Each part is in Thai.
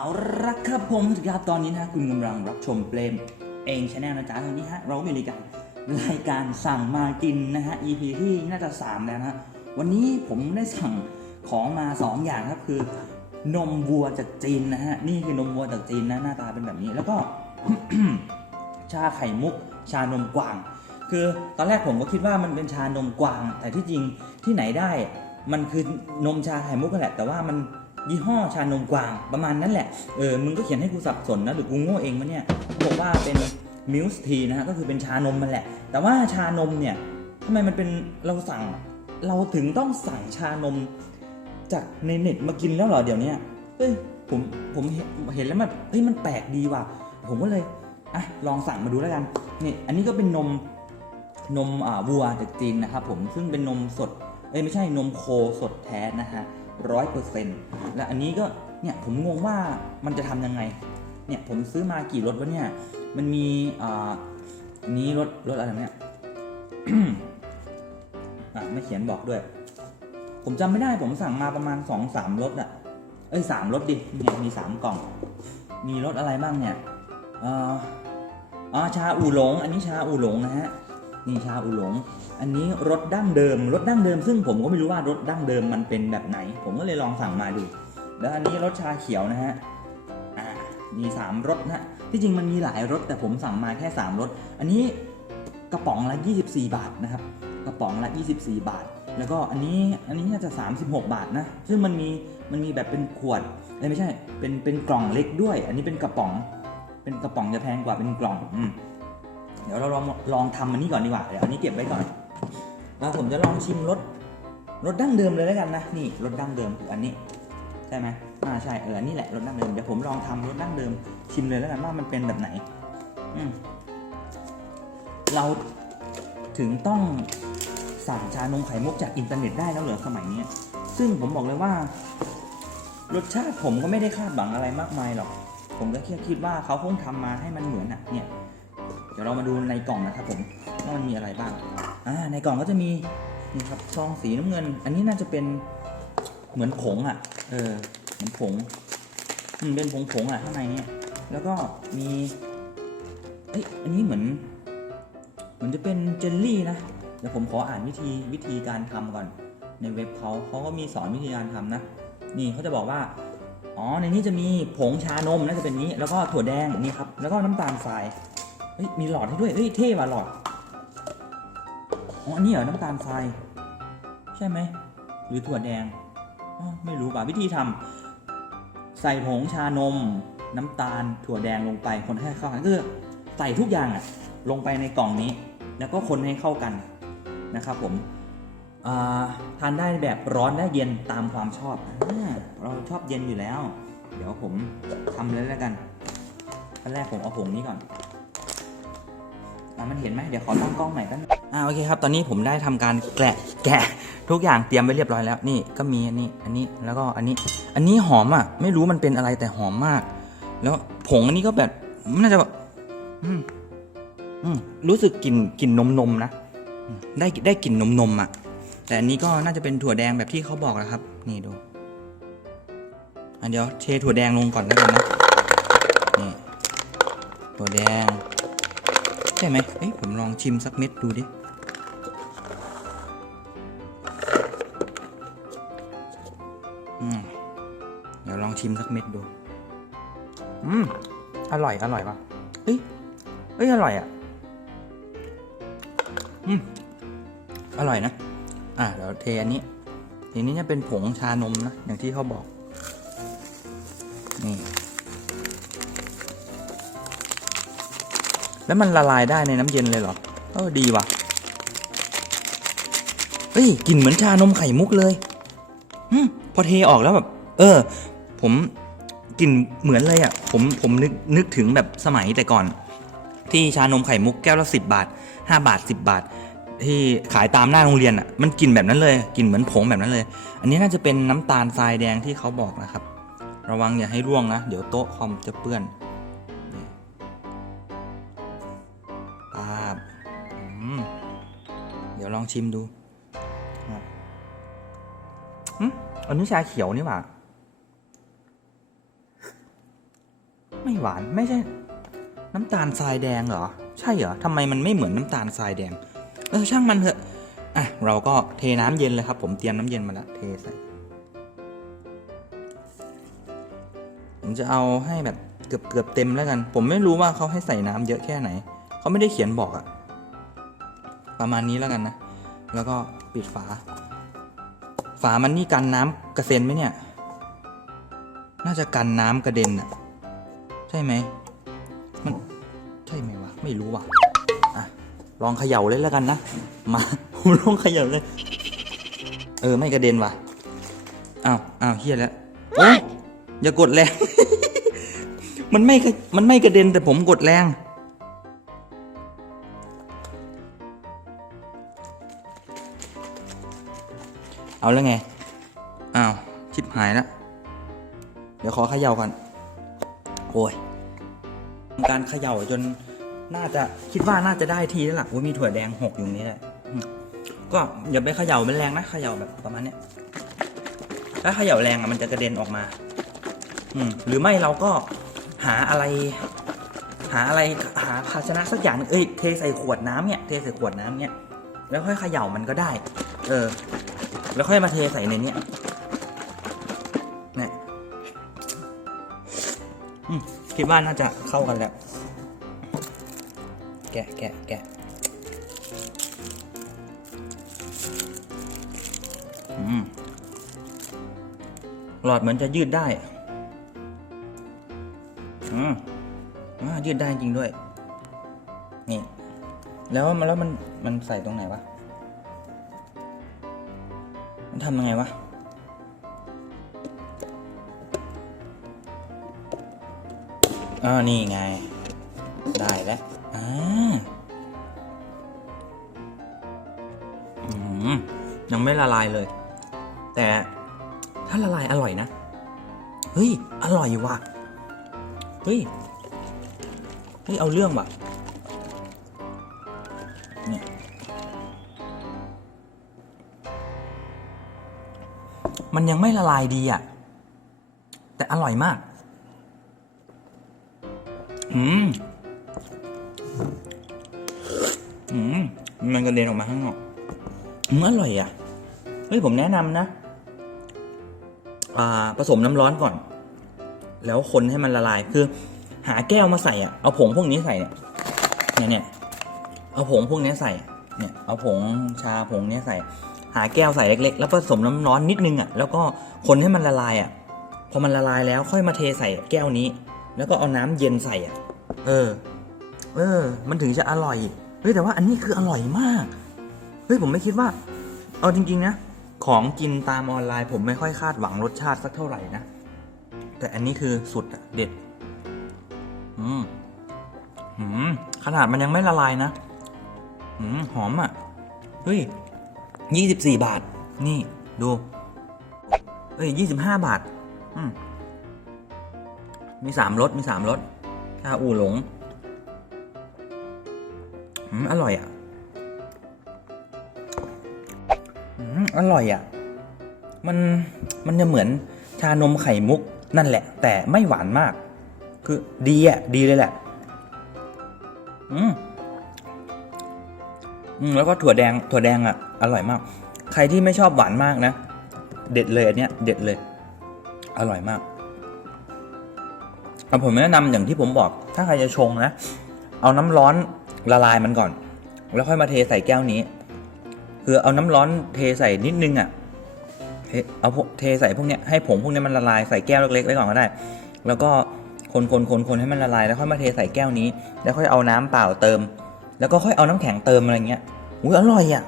เอาละครับผมสวัสดีครับตอนนี้นะคุณกำลังรับชมเปลมเองชาแนลนะจ๊ะตอนนี้ฮะเรามีรายการรายการสั่งมากินนะฮะ EP ที่น่าจะ 3 แล้วนะฮะวันนี้ผมได้สั่งของมา 2 อย่างครับคือนมวัวจากจีนนะฮะนี่คือนมวัวจากจีนนะหน้าตาเป็นแบบนี้แล้วก็ ชาไข่มุก ชานมกวาง คือตอนแรกผมก็คิดว่ามันเป็นชานมกวาง แต่ที่จริงที่ไหนได้ มันคือนมชาไข่มุกกันแหละแต่ว่ามัน ยี่ห้อชานมกวางประมาณนั้นแหละ เออ มึงก็เขียนให้กูสับสนนะ หรือกูโง่เองมะเนี่ยบอกว่าเป็นมิลส์ทีนะฮะ ก็คือเป็นชานมมันแหละ แต่ว่าชานมเนี่ยทำไมมันเป็นเราสั่ง เราถึงต้องสั่งชานมจากในเน็ตมากินแล้วเหรอเดี๋ยวนี้เอ้ยผมผมเห็นเห็นแล้วมันเฮ้ยมันแปลกดีว่ะ ผมก็เลยอะลองสั่งมาดูแล้วกันนี่อันนี้ก็เป็นนมนมอ่าวัวจากจีนนะครับผมซึ่งเป็นนมสดเอ้ยไม่ใช่นมโคสดแท้นะฮะ ร้อยเปอร์เซ็นต์และอันนี้ก็เนี่ยผมงงว่ามันจะทำยังไง เนี่ยผมซื้อมากี่รสวะเนี่ย มันมีอ่าอันนี้รสรสอะไรเนี่ยอะไม่เขียนบอกด้วย ผมจำไม่ได้ผมสั่งมาประมาณ2องสามรสอะเอ้ยสามรสดิเนี่ยมีสามกล่อง มีรสอะไรบ้างเนี่ยอ่ออ๋อชาอูหลง อันนี้ชาอูหลงนะฮะ นี่ชาอูหลง อันนี้รสดั้งเดิมรสดั้งเดิม ซึ่งผมก็ไม่รู้ว่ารสดั้งเดิมมันเป็นแบบไหน ผมก็เลยลองสั่งมาดู แล้วอันนี้รสชาเขียวนะฮะอ่ามีสามรสนะที่จริงมันมีหลายรสแต่ผมสั่งมาแค่สามรสอันนี้กระป๋องละ 24 บาทนะครับ กระป๋องละ 24 บาท แล้วก็อันนี้อันนี้น่าจะ 36 บาทนะ ซึ่งมันมีมันมีแบบเป็นขวดเอ้ยไม่ใช่เป็นเป็นกล่องเล็กด้วย อันนี้เป็นกระป๋อง เป็นกระป๋องจะแพงกว่าเป็นกล่องอืม เดี๋ยวเราลองลองทำอันนี้ก่อนดีกว่าเดี๋ยวอันนี้เก็บไว้ก่อนแล้วผมจะลองชิมรสรสดั้งเดิมเลยแล้วกันนะนี่รสดั้งเดิมคืออันนี้ใช่ไหมอ่าใช่เอออันนี้แหละรสดั้งเดิมเดี๋ยวผมลองทำรสดั้งเดิมชิมเลยแล้วกันว่ามันเป็นแบบไหน อืมเราถึงต้องสั่งชานมไข่มุกจากอินเทอร์เน็ตได้แล้วเหรอสมัยนี้ซึ่งผมบอกเลยว่า รสชาติผมก็ไม่ได้คาดหวังอะไรมากมายหรอก ผมก็แค่คิดว่าเขาคงทำมาให้มันเหมือนอะเนี่ย ดี๋ยวเรามาดูในกล่องนะครับผมว่ามันมีอะไรบ้างอ่าในกล่องก็จะมีนี่ครับซองสีน้ำเงิน อันนี้น่าจะเป็นเหมือนผงอะ เออเหมือนผงอืมเป็นผงผงอะข้างในเนี่ยแล้วก็มีเอ้ยอันนี้เหมือนเหมือนจะเป็นเจลลี่นะเดี๋ยวผมขออ่านวิธีวิธีการทำก่อน ในเว็บเขาเขาก็มีสอนวิธีการทำนะ นี่เขาจะบอกว่าอ๋อในนี้จะมีผงชานมน่าจะเป็นนี้ แล้วก็ถั่วแดงนี่ครับแล้วก็น้ำตาลทราย เฮ้ยมีหลอดให้ด้วยเฮ้ยเท่ว่ะหลอดอ๋ออันนี้เหรอน้ำตาลทรายใช่ไหมหรือถั่วแดงอ๋อไม่รู้ป่ะวิธีทำใส่ผงชานม น้ำตาลถั่วแดงลงไปคนให้เข้ากันก็คือใส่ทุกอย่างอะลงไปในกล่องนี้ แล้วก็คนให้เข้ากันนะครับผมอ่าทานได้แบบร้อนและเย็นตามความชอบอเราชอบเย็นอยู่แล้ว เดี๋ยวผมทำเลยแล้วกันขั้นแรกผมเอาผงนี้ก่อน อะมันเห็นไหมเดี๋ยวขอตั้งกล้องใหม่กันอ่าโอเคครับ ตอนนี้ผมได้ทำการแกะแกะ ทุกอย่างเตรียมไว้เรียบร้อยแล้วนี่ก็มีอันนี้อันนี้แล้วก็อันนี้ อันนี้หอมอะ ไม่รู้มันเป็นอะไรแต่หอมมาก แล้วผงอันนี้ก็แบบน่าจะแบบอืมอืมรู้สึกกลิ่นกลิ่นนมนมนะได้ได้กลิ่นนมนมอะ แต่อันนี้ก็น่าจะเป็นถั่วแดงแบบที่เขาบอกนะครับ นี่ดูอันเดี๋ยวเทถั่วแดงลงก่อนแล้วกันนะนี่ถั่วแดง ใช่ไหมเอ้ยผมลองชิมสักเม็ดดูดิอืมเดี๋ยวลองชิมสักเม็ดดู อืม อร่อย อร่อยว่ะเฮ้ย เอ้ย อร่อยอะ อืม อร่อยนะ อ่าเดี๋ยวเทอันนี้ทีนี้จะเป็นผงชานมนะ อย่างที่เขาบอก นี่ แล้วมันละลายได้ในน้ำเย็นเลยเหรอ เออดีว่ะ เฮ้ยกลิ่นเหมือนชานมไข่มุกเลยอืมพอเทออกแล้วแบบ เออ ผมกลิ่นเหมือนเลยอะ ผมผมนึกนึกถึงแบบสมัยแต่ก่อน ที่ชานมไข่มุกแก้วละสิบบาทห้าบาทสิบบาท ที่ขายตามหน้าโรงเรียนอะ มันกลิ่นแบบนั้นเลยกลิ่นเหมือนผงแบบนั้นเลย อันนี้น่าจะเป็นน้ำตาลทรายแดงที่เขาบอกนะครับ ระวังอย่าให้ร่วงนะ เดี๋ยวโต๊ะคอมจะเปื้อน ชิมดูอันนี้ชาเขียวนี่หว่า ไม่หวานไม่ใช่ น้ำตาลทรายแดงเหรอ ใช่เหรอทำไมมันไม่เหมือนน้ำตาลทรายแดง เออช่างมันเถอะอะเราก็เทน้ำเย็นเลยครับ ผมเตรียมน้ำเย็นมาแล้วเทใส่ผมจะเอาให้แบบเกือบเกือบเต็มแล้วกัน ผมไม่รู้ว่าเขาให้ใส่น้ำเยอะแค่ไหน เขาไม่ได้เขียนบอกอะประมาณนี้แล้วกันนะ แล้วก็ปิดฝา ฝามันนี่กันน้ำกระเซ็นไหมเนี่ย น่าจะกันน้ำกระเด็นอะใช่ไหมมันใช่ไหมวะไม่รู้ว่ะอะลองเขย่าเลยแล้วกันนะมาผมลองเขย่าเลยเออ ไม่กระเด็นว่ะอ้าวอ้าวเฮียแล้วโอ้ยอย่ากดแรง มันไม่มันไม่กระเด็นแต่ผมกดแรง เอาแล้วไง อ้าวชิบหายแล้วเดี๋ยวขอเขย่าก่อนโอ้ยการเขย่าจนน่าจะคิดว่าน่าจะได้ทีแล้วล่ะโอ้ยมีถั่วแดงหกอยู่นี้แหละก็อย่าไปเขย่ามันแรงนะเขย่าแบบประมาณนี้ถ้าเขย่าแรงอะมันจะกระเด็นออกมา อืมหรือไม่เราก็หาอะไร หาอะไรหาภาชนะสักอย่างนึงเอ้ยเทใส่ขวดน้ำเนี่ยเทใส่ขวดน้ำเนี่ยแล้วค่อยเขย่ามันก็ได้ เออ แล้วค่อยมาเทใส่ในนี้นี่คิดว่าน่าจะเข้ากันแล้ว แกะแกะแกะอืมหลอดเหมือนจะยืดได้ อืมอยืดได้จริงด้วย นี่ แล้วมันแล้วมันมันใส่ตรงไหนวะ ทำยังไงวะอ่านี่ไง ได้แล้วอ่าอืมยังไม่ละลายเลย แต่ถ้าละลายอร่อยนะ เฮ้ย อร่อยว่ะ เฮ้ย เฮ้ย เอาเรื่องว่ะ มันยังไม่ละลายดีอะ แต่อร่อยมาก อืม อืม มันกระเด็นออกมาข้างนอกอืมอร่อยอะ เฮ้ยผมแนะนำนะ อ่า ผสมน้ำร้อนก่อน แล้วคนให้มันละลาย คือ หาแก้วมาใส่อะ เอาผงพวกนี้ใส่เนี่ยเนี่ย เนี่ย เอาผงพวกนี้ใส่ เนี่ย เอาผงชาผงเนี้ยใส่ หาแก้วใส่เล็กๆ แล้วผสมน้ำร้อนนิดนึงอะแล้วก็คนให้มันละลายอะพอมันละลายแล้วค่อยมาเทใส่แก้วนี้ แล้วก็เอาน้ำเย็นใส่อะเออ เออ มันถึงจะอร่อยเฮ้ยแต่ว่าอันนี้คืออร่อยมากเฮ้ยผมไม่คิดว่า เอาจริงๆนะของกินตามออนไลน์ ผมไม่ค่อยคาดหวังรสชาติสักเท่าไหร่นะแต่อันนี้คือสุดอะเด็ด อืมอืมขนาดมันยังไม่ละลายนะอืมหอมอะ่ะเฮ้ย ยี่สิบสี่บาท นี่ดู เอ้ยยี่สิบห้าบาท อืมมีสามรสมีสามรสชาอูหลงอืมอร่อยอะอืมอร่อยอะ มัน มันจะเหมือนชานมไข่มุกนั่นแหละ แต่ไม่หวานมาก คือดีอะ ดีเลยแหละ อืม อืมแล้วก็ถั่วแดงถั่วแดงอะอร่อยมาก ใครที่ไม่ชอบหวานมากนะ เด็ดเลยอันเนี้ยเด็ดเลย อร่อยมากเอาผมแนะนำอย่างที่ผมบอกถ้าใครจะชงนะ เอาน้ำร้อนละลายมันก่อน แล้วค่อยมาเทใส่แก้วนี้ คือเอาน้ำร้อนเทใส่นิดนึงอะเทเอาเทใส่พวกเนี้ยให้ผงพวกเนี้ยมันละลายใส่แก้วเล็กๆไว้ก่อนก็ได้ แล้วก็คนคนคนคนให้มันละลายแล้วค่อยมาเทใส่แก้วนี้ แล้วค่อยเอาน้ำเปล่าเติม แล้วก็ค่อยเอาน้ำแข็งเติมอะไรเงี้ยอุ้ยอร่อยอะ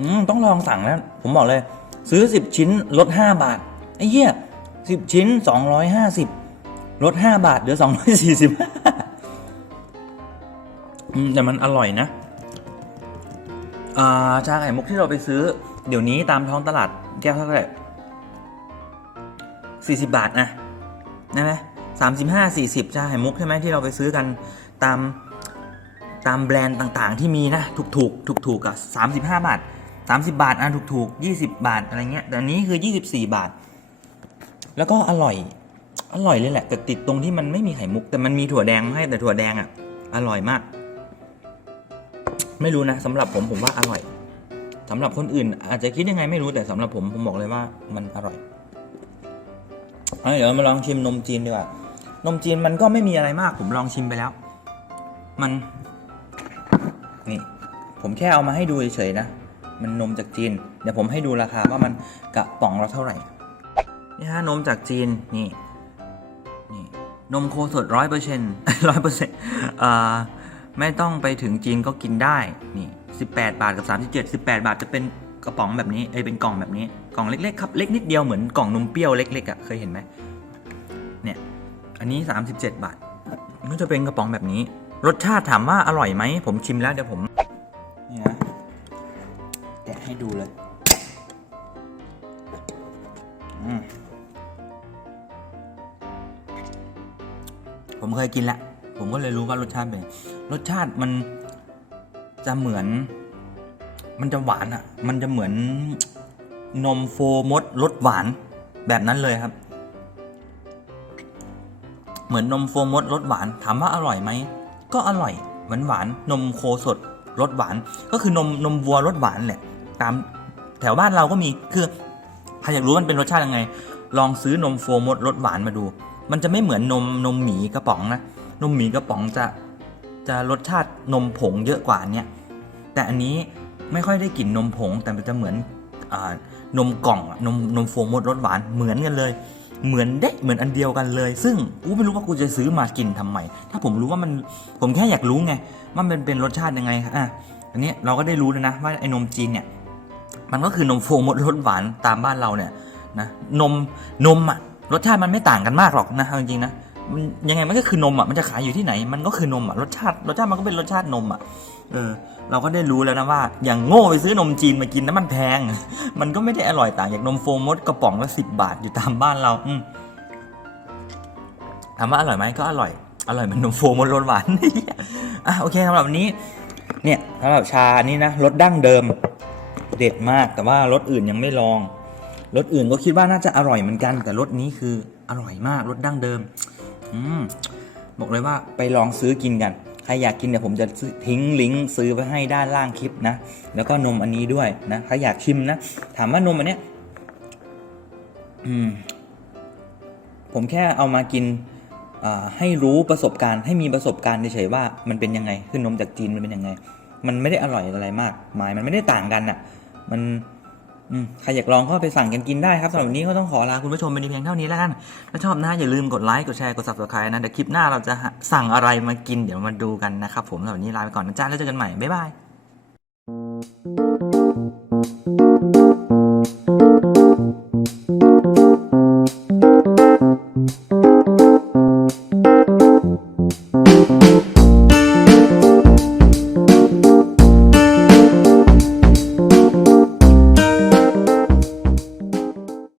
อืมต้องลองสั่งแล้วผมบอกเลย ซื้อสิบชิ้นลดห้าบาทไอ้เหี้ยสิบชิ้นสองร้อยห้าสิบลดห้าบาทเหลือสองร้อยสี่สิบแต่มันอร่อยนะอ่าชาไข่มุกที่เราไปซื้อ เดี๋ยวนี้ตามท้องตลาดแก้วเท่าไหร่สี่สิบบาทนะนะหม 35 40 ใช่มุกใช่ไหมที่เราไปซื้อกันตามตามแบรนด์ต่างๆ ที่มีนะ ถูกถูกถูกถูกกับ35 บาท 30 บาทอะถูกถูก20 บาทอะไรเงี้ยแต่อันนี้คือ 24 บาท แล้วก็อร่อยอร่อยเลยแหละ แต่ติดตรงที่มันไม่มีไข่มุกแต่มันมีถั่วแดงให้แต่ถั่วแดงอะ อร่อยมาก ไม่รู้นะสำหรับผมผมว่าอร่อยสำหรับคนอื่น อาจจะคิดยังไงไม่รู้แต่สำหรับผมผมบอกเลยว่ามันอร่อยเดี๋ยวมาลองชิมนมจีนดีกว่า นมจีนมันก็ไม่มีอะไรมาก ผมลองชิมไปแล้ว มัน นี่ ผมแค่เอามาให้ดูเฉยๆนะ มันนมจากจีน เดี๋ยวผมให้ดูราคาว่ามันกระป๋องละเท่าไหร่ นี่ฮะนมจากจีน นี่ นี่ นมโคสดร้อยเปอร์เซ็นต์ร้อยเปอร์เซ็นต์อ่าไม่ต้องไปถึงจีนก็กินได้ นี่สิบแปดบาทกับสามสิบเจ็ดสิบแปดบาทจะเป็นกระป๋องแบบนี้ เอ้ย เป็นกล่องแบบนี้ กล่องเล็กๆครับ เล็กนิดเดียวเหมือนกล่องนมเปรี้ยวเล็กๆอะ เคยเห็นไหม อันนี้สามสิบเจ็ดบาทมันก็จะเป็นกระป๋องแบบนี้ รสชาติถามว่าอร่อยไหม ผมชิมแล้วเดี๋ยวผม นี่นะแกะให้ดูเลยมผมเคยกินแล้วผมก็เลยรู้ว่ารสชาติเป็นไงรสชาติมันจะเหมือน มันจะหวานอะ่ะ มันจะเหมือนนมโฟมดรสหวานแบบนั้นเลยครับ เหมือนนมโฟมดรสหวานถามว่าอร่อยไหมก็อร่อยหวานหวานนมโคสดรสหวาน ก็คือนมนมวัวรสหวานแหละ ตามแถวบ้านเราก็มีคือใครอยากรู้มันเป็นรสชาติยังไง ลองซื้อนมโฟมดรสหวานมาดู มันจะไม่เหมือนนมนมหมีกระป๋องนะนมหมีกระป๋องจะจะรสชาตินมผงเยอะกว่าเนี้ยแต่อันนี้ไม่ค่อยได้กลิ่นนมผงแต่มันจะเหมือนอนมกล่องนมนมโฟมดรสหวานเหมือนกันเลย เหมือนเด็กเหมือนอันเดียวกันเลย ซึ่งกูไม่รู้ว่ากูจะซื้อมากินทำไม ถ้าผมรู้ว่ามันผมแค่อยากรู้ไงว่ามันเป็นรสชาติยังไงอะอันนี้เราก็ได้รู้แล้วนะว่าไอ้นมจีนเนี่ยมันก็คือนมโฟมดรสหวานตามบ้านเราเนี่ยนะนมนมอะรสชาติมันไม่ต่างกันมากหรอกนะจริงๆนะ มันยังไงมันก็คือนมอะมันจะขายอยู่ที่ไหน มันก็คือนมอะรสชาติรสชาติมันก็เป็นรสชาตินมอะเออเราก็ได้รู้แล้วนะว่า อย่างโง่ไปซื้อนมจีนมากินนะมันแพง มันก็ไม่ได้อร่อยต่างจากนมโฟมดกระป๋องละสิบบาทอยู่ตามบ้านเราอืถามว่าอร่อยไหมก็อร่อย อร่อยเหมือนนมโฟมดรสหวานอะโอเคสำหรับวันนี้ เนี่ยสำหรับชานี่นะรสดั้งเดิมเด็ดมาก แต่ว่ารสอื่นยังไม่ลองรสอื่นก็คิดว่าน่าจะอร่อยเหมือนกัน แต่รสนี้คืออร่อยมากรสดั้งเดิม อืมบอกเลยว่าไปลองซื้อกินกัน ใครอยากกินเดี๋ยผมจะทิ้งลิงก์ซื้อไว้ให้ด้านล่างคลิปนะ แล้วก็นมอันนี้ด้วยนะใครอยากชิมนะ ถามว่านมอันเนี้ยอืมผมแค่เอามากินให้รู้ประสบการณ์ให้มีประสบการณ์เฉยๆว่ามันเป็นยังไงคือนมจากจีนมันเป็นยังไง มันไม่ได้อร่อยอะไรมากหมายมันไม่ได้ต่างกันอะ มัน ใครอยากลองก็ไปสั่งกันกินได้ครับสำหรับวันนี้ก็ต้องขอลาคุณผู้ชมไปในเพียงเท่านี้แล้วกัน ถ้าชอบนะอย่าลืมกดไลค์กดแชร์กด subscribe นะเดี๋ยวคลิปหน้าเราจะสั่งอะไรมากินเดี๋ยวมาดูกันนะครับผมสำหรับวันนี้ลาไปก่อนนะจ้าแล้วเจอกันใหม่บ๊ายบาย